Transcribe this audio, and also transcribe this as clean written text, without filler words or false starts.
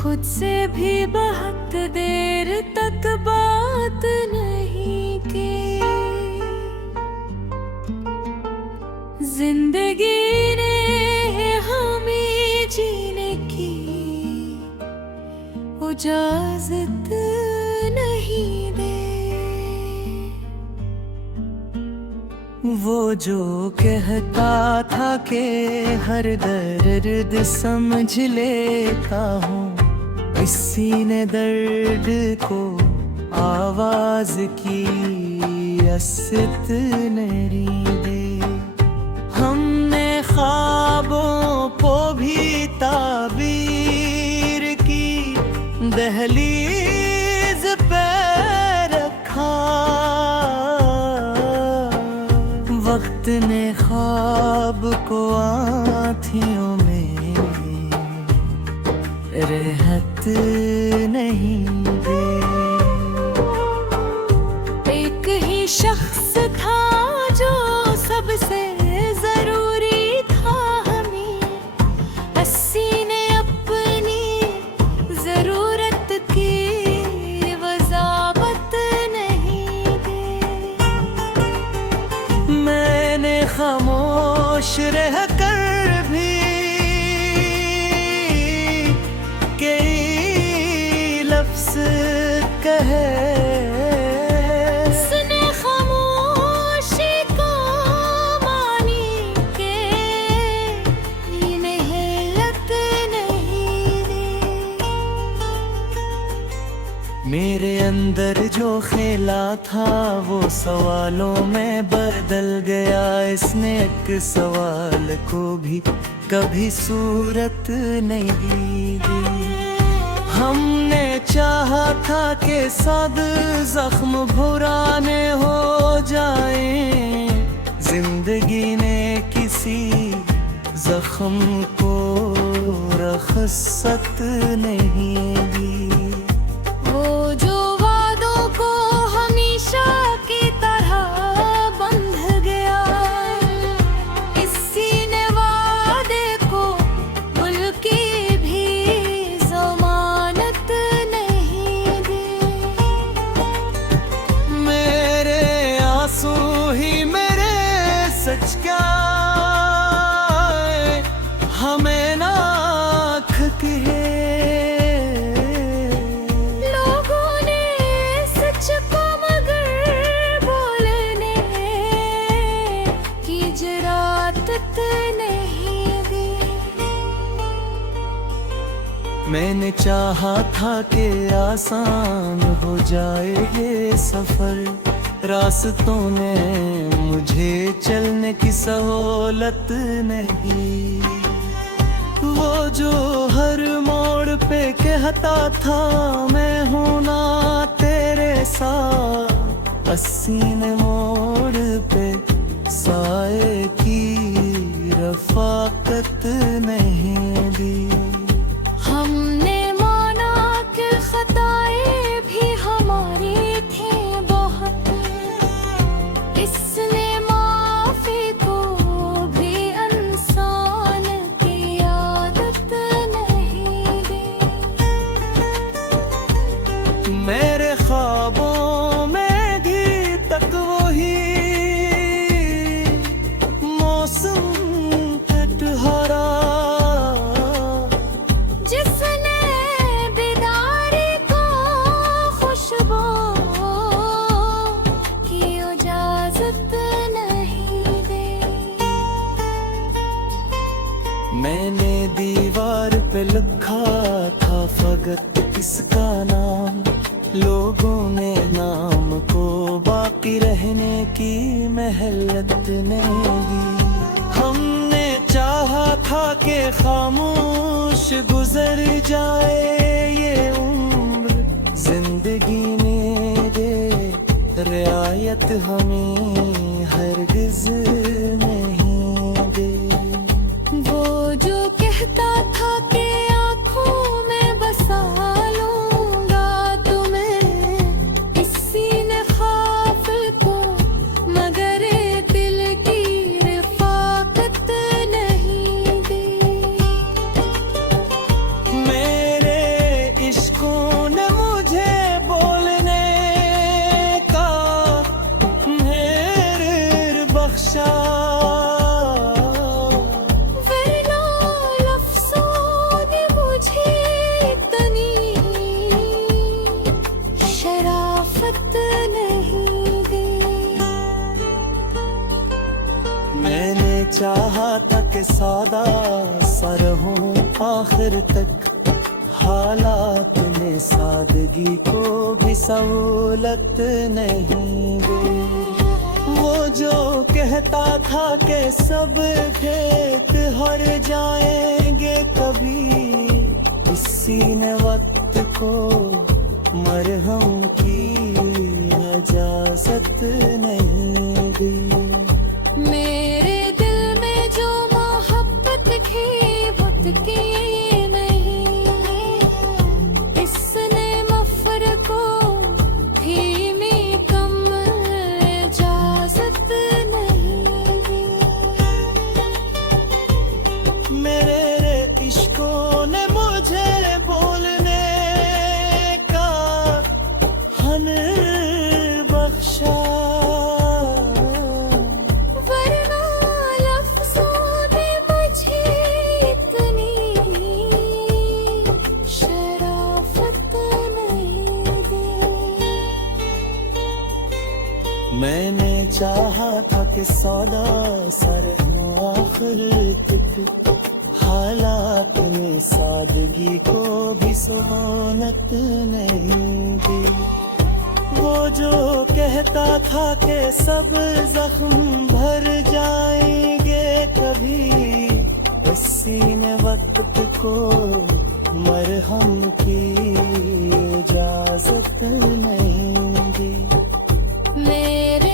खुद से भी बहुत देर तक बात नहीं की। जिंदगी ने हमें जीने की इजाजत नहीं दे। वो जो कहता था कि हर दर्द समझ लेता हूँ, इसी ने दर्द को आवाज की असत नहीं दे। हमने ख्वाबों को भी ताबीर की दहलीज पे रखा। वक्त ने ख्वाब को आँखियों में रहत नहीं दे। एक ही शख्स था जो सबसे जरूरी था हमें, अस्सी ने अपनी जरूरत की वजाबत नहीं दी। मैंने खामोश रह कर भी कई लफ्ज कहे। सुने खामोशी को मानी के मेहनत नहीं दी। मेरे अंदर जो खेला था वो सवालों में बदल गया। इसने एक सवाल को भी कभी सूरत नहीं दी। हमने चाहा था कि सब जख्म पुराने हो जाएं, जिंदगी ने किसी जख्म को रखसत नहीं दी। वो जो वादों को हमेशा की तरह बंध गया, इसी ने वादे को भूल की भी जमानत नहीं दी। मेरे आंसू ही मेरे सच का हमें नाख कहे। लोगों ने सच को मगर बोलने की जुरात नहीं दी। मैंने चाहा था कि आसान हो जाए ये सफर, रास्तों ने मुझे चलने की सहूलत नहीं। वो जो हर मोड़ पे कहता था मैं हूं ना तेरे साथ, अस्सी ने मोड़ पे साए की रफाकत नहीं दी। हमने माना कि खताएं भी हमारी थी बहुत, इसने माफी को भी इंसान की आदत नहीं दी। मेरे ख्वाबों में भी तक वही मौसम ठहरा, जिसने बेदारी को खुशबू की इजाजत नहीं दी। मैंने दीवार पे लिखा था फकत इसका नाम, लोगों ने नाम को बाकी रहने की मेहनत नहीं दी। हमने चाहा था कि खामोश गुजर जाए ये उम्र, जिंदगी ने दे रियायत हमें हरगिज नहीं दे। वो जो कहता था कि आँखों में बसा लूंगा तुम्हें, इसी ने ख्वाब को मगर दिल की रिफाकत नहीं दी। मेरे सा रहूं आखिर तक, हालात में सादगी को भी सहूलत नहीं दी। वो जो कहता था कि सब फेंक हर जाएंगे कभी, इसी ने वक्त को मरहम की इजाजत नहीं दी। मेरे दिल में जो मोहब्बत थी भटकी नहीं, इसने मफर को धीमी कम इजाजत नहीं दी। मेरे इश्कों ने मुझे बोलने का हनर बख्शा, वरना लफ्ज़ों ने मुझे इतनी शराफत नहीं दी। मैंने चाहा था कि सौदा सर आखिर तक, हालात में सादगी को भी सोनत नहीं दी। वो जो कहता था कि सब जख्म भर जाएंगे कभी, इसी ने वक्त को मरहम की इजाजत नहीं दी। मेरे